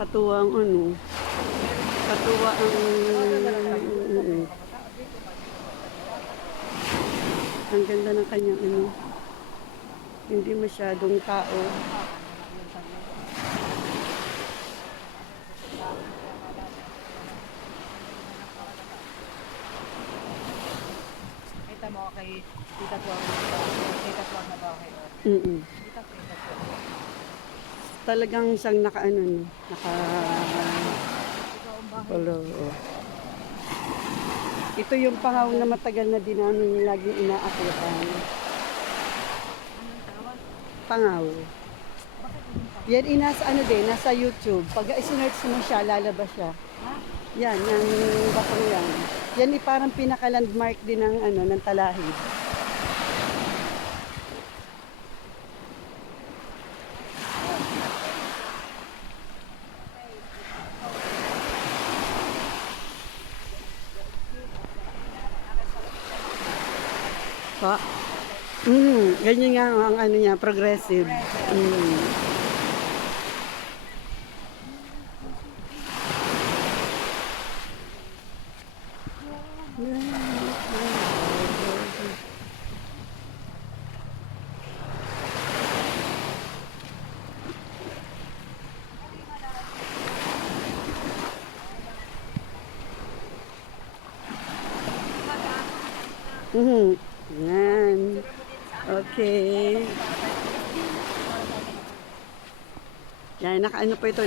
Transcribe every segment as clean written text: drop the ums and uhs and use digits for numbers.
Katuwa ang ano. Katuwa ang... Ang ganda ng kanyang ano. Hindi masyadong tao. Kita mo kay Tita Tuwang na bahay. Kita Tita Tuwang. Talagang siyang naka-ano, no? Polo. Ito yung pangaw na matagal na din namin laging inaakitan. Pangaw. Yan inasa ano din, nasa YouTube. Pag isinerch mo siya, lalabas siya. Yan, yung bakong yan. Yan parang pinaka-landmark din ng ano, ng Talahib. Pa. Ganyan nga ang ano niya, progressive. Yan. Okay. Yan, naka-ano po ito,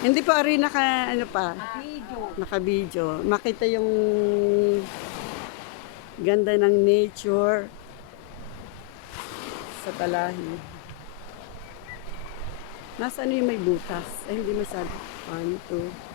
hindi po ari naka-ano pa. Naka-video. Makita yung ganda ng nature sa Talahib. Nasaan yung may butas? Ay, hindi masyado. 1, 2.